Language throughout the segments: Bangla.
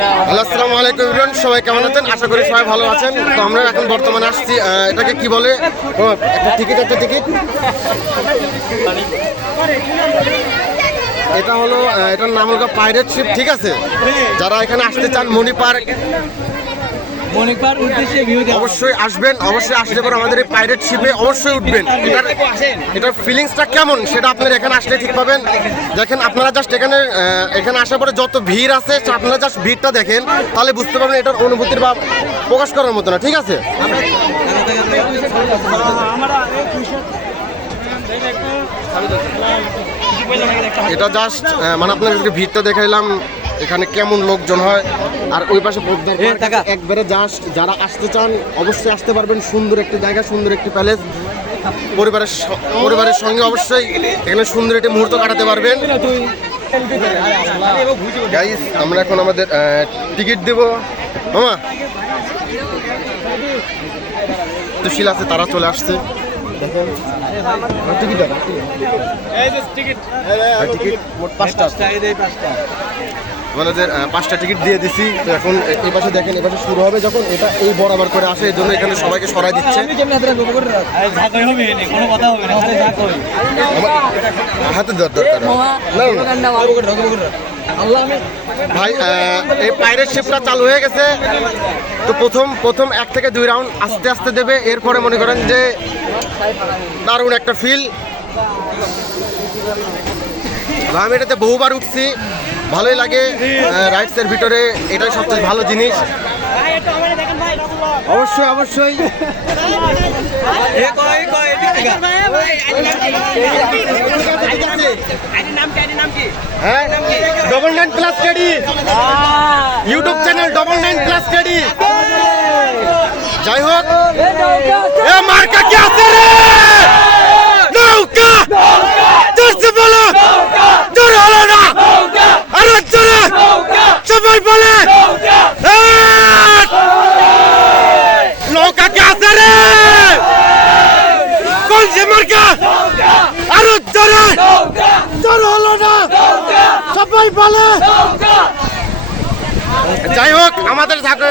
হ্যালো, আসসালামু আলাইকুম এভরিওয়ান সবাই কেমন আছেন? আশা করি সবাই ভালো আছেন। তো আমরা এখন বর্তমানে আসছি এটাকে কি বলে? একটা টিকিট একটা টিকিট এটা হলো এটার নাম হলো পাইরেট শিপ ঠিক আছে? যারা এখানে আসতে চান, মণি পার্ক অবশ্যই আসবেন অবশ্যই আসলে পরে আমাদের এই পাইরেট শিপে অবশ্যই উঠবেন। এটার এটার ফিলিংসটা কেমন সেটা আপনারা এখানে আসলে ঠিক পাবেন। দেখেন আপনারা জাস্ট এখানে এখানে আসার পরে যত ভিড় আছে আপনারা জাস্ট ভিড়টা দেখেন তাহলে বুঝতে পারবেন এটার অনুভূতির বা প্রকাশ করার মতো না ঠিক আছে? এটা জাস্ট মানে আপনাদেরকে ভিড়টা দেখাইলাম। এখানে কেমন লোকজন হয়? আর ওই পাশে। একবারে জাস্ট যারা আসতে চান অবশ্যই আসতে পারবেন। সুন্দর একটি জায়গা সুন্দর একটি প্যালেস। পরিবারের পরিবারের সঙ্গে অবশ্যই এখানে সুন্দর একটি মুহূর্ত কাটাতে পারবেন। গাইস আমরা এখন আমাদের টিকিট দেব। মামা। সুশীল আছে তারা চলে আসছে। দেখেন। Ticket ticket. মোট পাঁচটা। আমাদের পাঁচটা টিকিট দিয়ে দিছি। তো এখন এ- এই পাশে দেখেন পাশে শুরু হবে যখন এটা এই বরাবর করে আসে এই জন্য এখানে সবাইকে সরাই দিচ্ছে। কোনো কথা হবে না। ঝাঁক হবে আমার- হাতে দরকার। ভাই এই পাইরেট শিপটা চালু হয়ে গেছে। তো প্রথম প্রথম এক থেকে দুই রাউন্ড আস্তে আস্তে দেবে। এরপরে মনে করেন যে দারুণ একটা ফিল আমি এটাতে বহুবার উঠছি। ভালোই লাগে রাইডসের ভিতরে এটাই সবচেয়ে ভালো জিনিস। অবশ্যই অবশ্যই। হ্যাঁ double nine plus KD YouTube channel double nine plus KD যাই হোক মার্কা কি আছে রে নৌকা জোরসে বলো জোর হলো না আর জোরে সবাই বলে! নৌকা কি আছে রে? কোন যে মার্কা? আর জোরে। জোর হলো না। সবাই বলে। যাই হোক আমাদের ঝাঁকো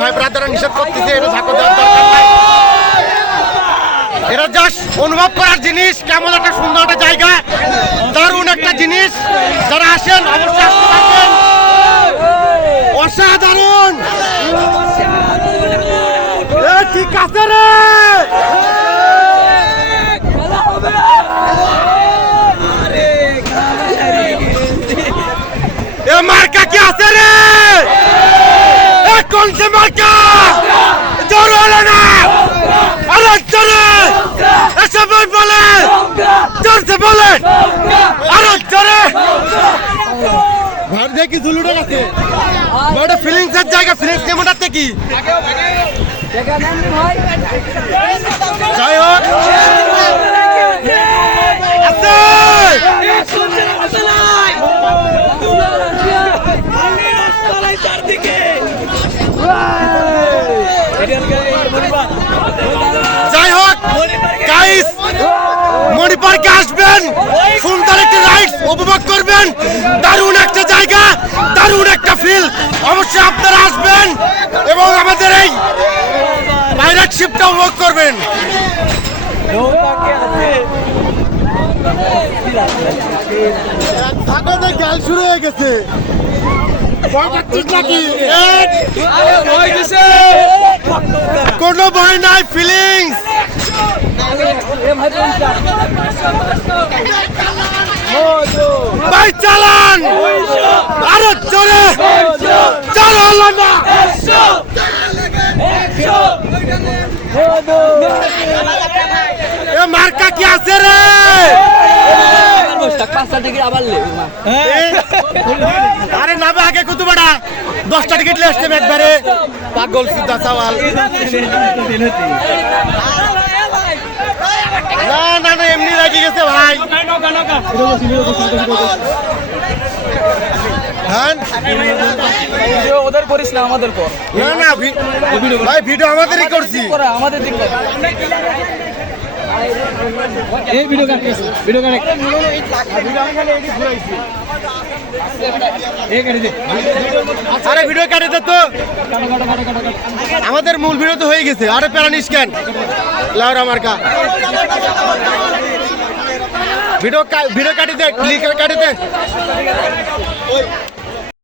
ভাই ব্রাদাররা নিষেধ করতেছে এটা ঝাঁকো দেওয়ার দরকার নাই। এটা জাস্ট অনুভব করার জিনিস কেমন একটা সুন্দর একটা জায়গা দারুণ একটা জিনিস। যারা আসেন অবশ্যই আসতে অসাধারণ এ, ঠিক আছে রে এ মার্কা কি আছে রে এ কোন সে মার্কা জোর হলো না আরে জোরে এ সবাই বলে জোরসে বলে আরে জোরে আছে বড় ফিলিংস এর জায়গা ফিলিংস কেমনটাতে কি? যাই হোক। আছে যাই হোক গাইস আসবেন, সুন্দর একটা রাইডস উপভোগ করবেন, দারুণ দারুণ একটা ফিল অবশ্যই আপনারা আসবেন এবং আমাদের এই পাইরেট শিপটা উপভোগ করবেন। গাল শুরু হয়ে গেছে। কোনো ভয় নাই ফিলিংস ভাই চালান! আরও জোরে! চাল হলো না এ মার্কা কি আছে রে? আরে না আগে কত বড়া দশটা টিকিট লে আসতে একবারে। পাগল সিদ্ধা না না না এমনি লাগি গেছে ভাই। হ্যাঁ? ওদের করিস না আমাদের কর। না না ভাই ভিডিও আমাদেরই করছি। করা আমাদের দিক এই ভিডিও ভিডিও কাট তো। আমাদের মূল ভিডিও তো হয়ে গেছে। আরে প্যারানিস কেন লাউর কা। ভিডিও ভিডিও কাটি দে ক্লিক কাটি দে